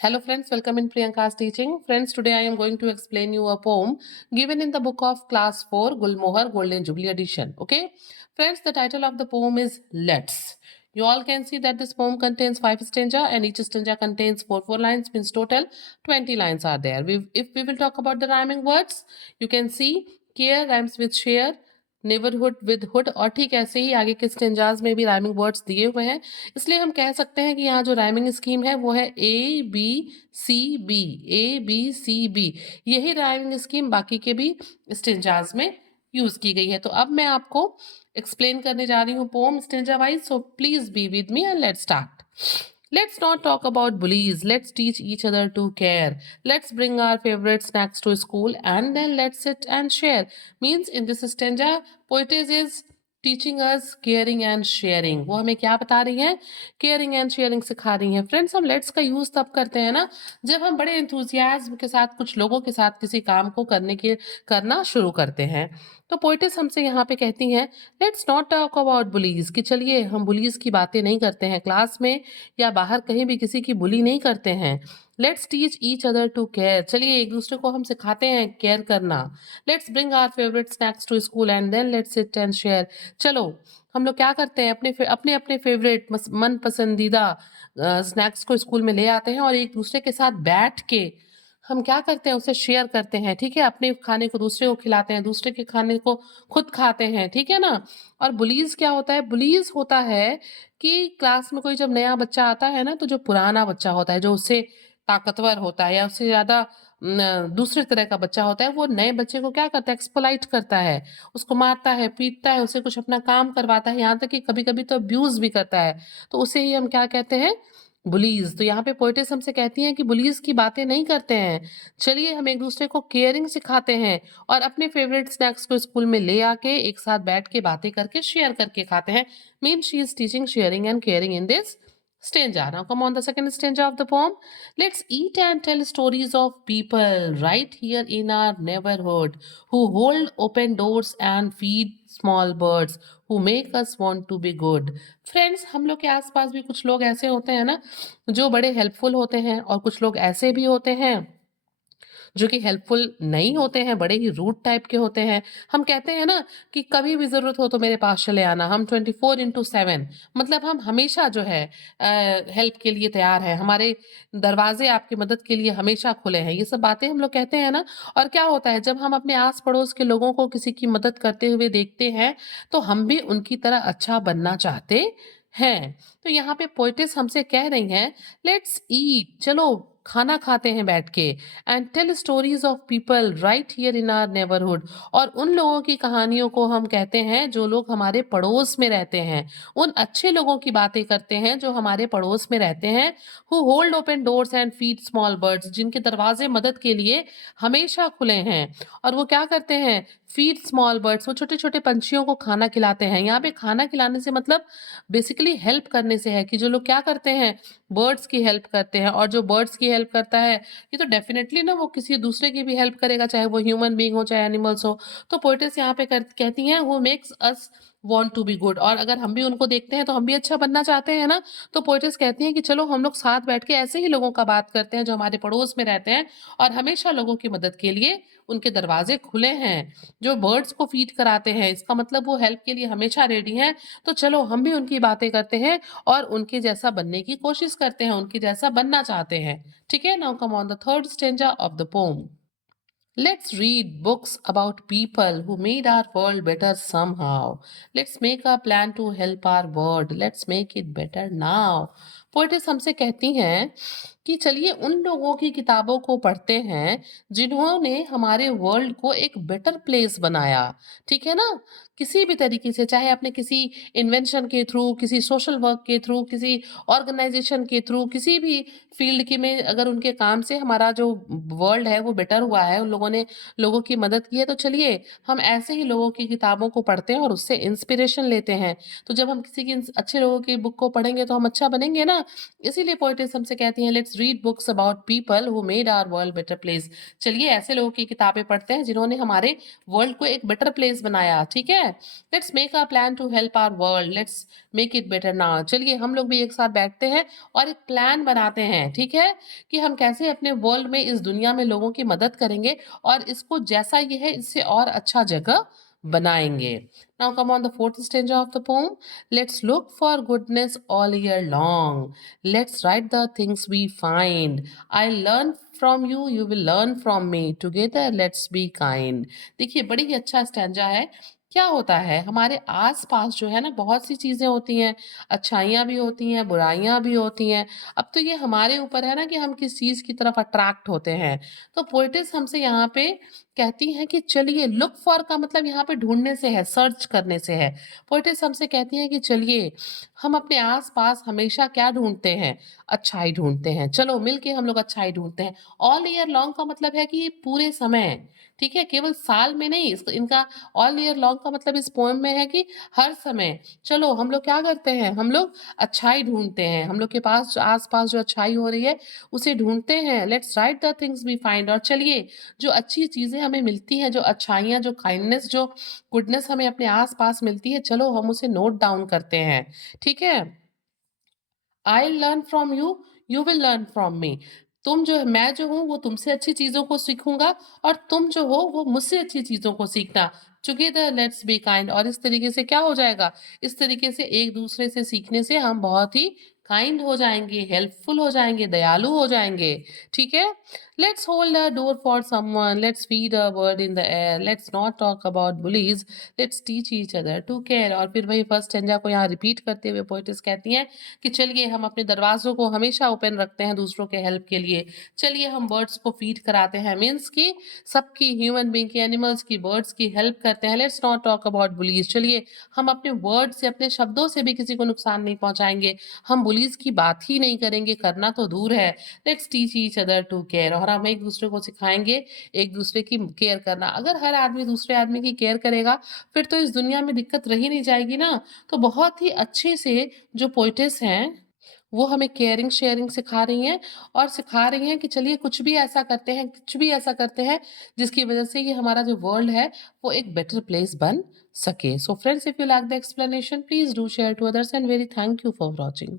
Hello friends, welcome in Priyanka's teaching. Friends, today I am going to explain you a poem given in the book of class 4 Gulmohar Golden Jubilee edition. Okay? Friends, the title of the poem is Let's. You all can see that this poem contains 5 stanza and each stanza contains 4 lines, means total 20 lines are there. If we will talk about the rhyming words, you can see care rhymes with share, neighbourhood with hood और ठीक ऐसे ही आगे के stanzas में भी rhyming words दिए हुए हैं, इसलिए हम कह सकते हैं कि यहाँ जो राइमिंग स्कीम है वो है A B C B, A B C B. यही राइमिंग स्कीम बाकी के भी स्टेंजाज में यूज की गई है। तो अब मैं आपको एक्सप्लेन करने जा रही हूँ poem stanza wise, so please be with me and let's start. Let's not talk about bullies. Let's teach each other to care. Let's bring our favorite snacks to school and then let's sit and share. Means in this stanza, poetess is teaching us caring and sharing. वो हमें क्या बता रही है? Caring and sharing सिखा रही है। Friends, हम लेट्स का यूज तब करते हैं ना जब हम बड़े एंथुजियाज्म के साथ कुछ लोगों के साथ किसी काम को करना शुरू करते हैं। तो पोइटेस हमसे यहाँ पे कहती हैं let's not talk about bullies, कि चलिए हम बुलीज की बातें नहीं करते हैं क्लास में या बाहर कहीं भी किसी की बुली नहीं करते हैं। Let's teach each other to care, चलिए एक दूसरे को हम सिखाते हैं केयर करना। Let's bring our favourite snacks to school and then let's sit and share. चलो हम लोग क्या करते हैं, अपने अपने फेवरेट मन पसंदीदा स्नैक्स को स्कूल में ले आते हैं और एक दूसरे के साथ बैठ के हम क्या करते हैं, उसे शेयर करते हैं। ठीक है, अपने खाने को दूसरे को खिलाते हैं, दूसरे के खाने को खुद खाते हैं। ठीक है ना। और बुलीज क्या होता है? बुलीज होता है कि क्लास में कोई जब नया बच्चा आता है ना, तो जो पुराना बच्चा होता है, जो उससे ताकतवर होता है या उससे ज्यादा दूसरे तरह का बच्चा होता है, वो नए बच्चे को क्या करता है? एक्सप्लॉइट करता है, उसको मारता है, पीटता है, उसे कुछ अपना काम करवाता है, यहाँ तक कि कभी कभी तो अब्यूज भी करता है। तो उसे ही हम क्या कहते हैं? बुलीज। तो यहाँ पे पोइटेस हमसे कहती हैं कि बुलीज की बातें नहीं करते हैं, चलिए हम एक दूसरे को केयरिंग सिखाते हैं और अपने फेवरेट स्नैक्स को स्कूल में ले आके एक साथ बैठ के बातें करके शेयर करके खाते हैं। Mean she is teaching sharing and caring in this stanza. Now come on the second stanza of the poem. Let's eat and tell stories of people right here in our neighborhood who hold open doors and feed small birds who make us want to be good. Friends, हम लोग के आसपास भी कुछ लोग ऐसे होते हैं ना जो बड़े हेल्पफुल होते हैं और कुछ लोग ऐसे भी होते हैं जो कि हेल्पफुल नहीं होते हैं, बड़े ही रूड टाइप के होते हैं। हम कहते हैं ना कि कभी भी ज़रूरत हो तो मेरे पास चले आना, हम 24/7 मतलब हम हमेशा जो है हेल्प के लिए तैयार हैं, हमारे दरवाजे आपकी मदद के लिए हमेशा खुले हैं। ये सब बातें हम लोग कहते हैं ना। और क्या होता है, जब हम अपने आस पड़ोस के लोगों को किसी की मदद करते हुए देखते हैं तो हम भी उनकी तरह अच्छा बनना चाहते हैं। तो यहाँ पे पोइटेस हमसे कह रही हैं लेट्स ईट, चलो खाना खाते हैं बैठ के, and tell stories of people right here in our neighbourhood, और उन लोगों की कहानियों को हम कहते हैं जो लोग हमारे पड़ोस में रहते हैं। उन अच्छे लोगों की बातें करते हैं जो हमारे पड़ोस में रहते हैं। Who hold open doors and feed small birds, जिनके दरवाजे मदद के लिए हमेशा खुले हैं। और वो क्या करते हैं? फीड स्मॉल बर्ड्स, वो छोटे छोटे पंछियों को खाना खिलाते हैं। यहाँ पे खाना खिलाने से मतलब बेसिकली हेल्प करने से है, कि जो लोग क्या करते हैं, बर्ड्स की हेल्प करते हैं। और जो बर्ड्स की हेल्प करता है, ये तो डेफिनेटली ना वो किसी दूसरे की भी हेल्प करेगा, चाहे वो ह्यूमन बीइंग हो चाहे एनिमल्स हो। तो पोइटेस यहाँ पे कहती हैं वो makes us want to be good, और अगर हम भी उनको देखते हैं तो हम भी अच्छा बनना चाहते हैं ना। तो पोइटेस कहती हैं कि चलो हम लोग साथ बैठ के ऐसे ही लोगों का बात करते हैं जो हमारे पड़ोस में रहते हैं और हमेशा लोगों की मदद के लिए उनके दरवाजे खुले हैं। जो बर्ड्स को फीड कराते हैं, इसका मतलब वो हेल्प के लिए हमेशा रेडी हैं। तो चलो हम भी उनकी बातें करते हैं और उनके जैसा बनने की कोशिश करते हैं, उनके जैसा बनना चाहते हैं। ठीक है। Now come on the third stanza of the pome. Let's read books about people who made our world better somehow. Let's make a plan to help our world. Let's make it better now. Poetess हमसे कहती हैं कि चलिए उन लोगों की किताबों को पढ़ते हैं जिन्होंने हमारे वर्ल्ड को एक बेटर प्लेस बनाया। ठीक है ना। किसी भी तरीके से, चाहे अपने किसी इन्वेंशन के थ्रू, किसी सोशल वर्क के थ्रू, किसी ऑर्गेनाइजेशन के थ्रू, किसी भी फील्ड के में अगर उनके काम से हमारा जो वर्ल्ड है वो बेटर हुआ है, उन लोगों ने लोगों की मदद की है, तो चलिए हम ऐसे ही लोगों की किताबों को पढ़ते हैं और उससे इंस्पिरेशन लेते हैं। तो जब हम किसी की अच्छे लोगों की बुक को पढ़ेंगे तो हम अच्छा बनेंगे ना। इसीलिए पोइटेस हमसे कहती हैं let's read books about people who made our world better place. चलिए ऐसे लोगों की किताबें पढ़ते हैं जिन्होंने हमारे वर्ल्ड को एक बेटर प्लेस बनाया, ठीक है? Let's make a plan to help our world, let's make it better now. चलिए हम लोग भी एक साथ बैठते हैं और एक प्लान बनाते हैं, ठीक है? कि हम कैसे अपने वर्ल्ड में, इस दुनिया में लोगों की मदद करेंगे और इसको जैसा ये है इससे और अच्छा जगह बनाएंगे। Now come on the fourth stanza of the poem. Let's look for goodness all year long. Let's write the things we find. I learn from you, you will learn from me. Together let's be kind. देखिए बड़ी ही अच्छा stanza है। क्या होता है हमारे आस-पास जो है ना बहुत सी चीज़ें होती हैं, अच्छाइयाँ भी होती हैं, बुराइयाँ भी होती हैं। अब तो ये हमारे ऊपर है ना कि हम किस चीज़ की तरफ अट्रैक्ट होते हैं। तो पोएटिस हमसे यहाँ पे कहती हैं कि चलिए लुक फॉर का मतलब यहाँ पे ढूँढने से है, सर्च करने से है। पोएटिस हमसे कहती हैं कि चलिए हम अपने आस-पास हमेशा क्या ढूँढते हैं? अच्छाई ढूँढते हैं। चलो मिल के हम लोग अच्छाई ढूँढते हैं। ऑल ईयर लॉन्ग का मतलब है कि पूरे समय, ठीक है? केवल साल में नहीं, इस इनका ऑल ईयर लॉन्ग का मतलब इस पोएम में है कि हर समय। चलो हम लोग क्या करते हैं? हम लोग अच्छाई ढूँढते हैं। हम लोग के पास आस-पास जो अच्छाई हो रही है, उसे ढूँढते हैं। Let's write the things we find और चलिए जो अच्छी चीज़ें हमें मिलती हैं, जो अच्छाइयाँ, जो काइंडनेस, जो गुडनेस हमें अपने आस-पास मिलती है, चलो हम उसे नोट डाउन करते हैं। ठीक है? I learn from you, you will learn from me. मैं जो हूँ वो तुमसे अच्छी चीज़ों को सीखूँगा और तुम जो हो वो मुझसे अच्छी चीज़ों को सीखना। टुगेदर लेट्स बी काइंड और इस तरीके से क्या हो जाएगा? इस तरीके से एक-दूसरे से सीखने से हम बहुत ही काइंड हो जाएँगे, हेल्पफुल हो जाएँगे, दयालु हो जाएँगे। ठीक है? Let's hold a door for someone, let's feed a bird in the air, let's not talk about bullies, let's teach each other to care और फिर वही फर्स्ट स्टैन्ज़ा को यहाँ रिपीट करते हुए पोएटिस कहती हैं कि चलिए हम अपने दरवाज़ों को हमेशा ओपन रखते हैं दूसरों के हेल्प के लिए। चलिए हम बर्ड्स को फीड कराते हैं मीन्स कि सबकी ह्यूमन बीइंग की, एनिमल्स की, बर्ड्स की हेल्प करते हैं। Let's not talk about bullies चलिए हम अपने वर्ड से, अपने शब्दों से भी किसी को नुकसान नहीं पहुँचाएँगे। हम बुलीज़ की बात ही नहीं करेंगे, करना तो दूर है। Let's teach each other to care और हम एक-दूसरे को सिखाएँगे एक-दूसरे की केयर करना। अगर हर आदमी दूसरे आदमी की केयर करेगा, फिर तो इस दुनिया में दिक्कत रह ही नहीं जाएगी ना। तो बहुत ही अच्छे से जो पोएटिस हैं, वो हमें केयरिंग शेयरिंग सिखा रही हैं और सिखा रही हैं कि चलिए कुछ भी ऐसा करते हैं, कुछ भी ऐसा करते हैं जिसकी वज़ह से ये हमारा जो वर्ल्ड है, वो एक बेटर प्लेस बन सके। So friends, if you like the explanation, please do share to others and very thank you for watching.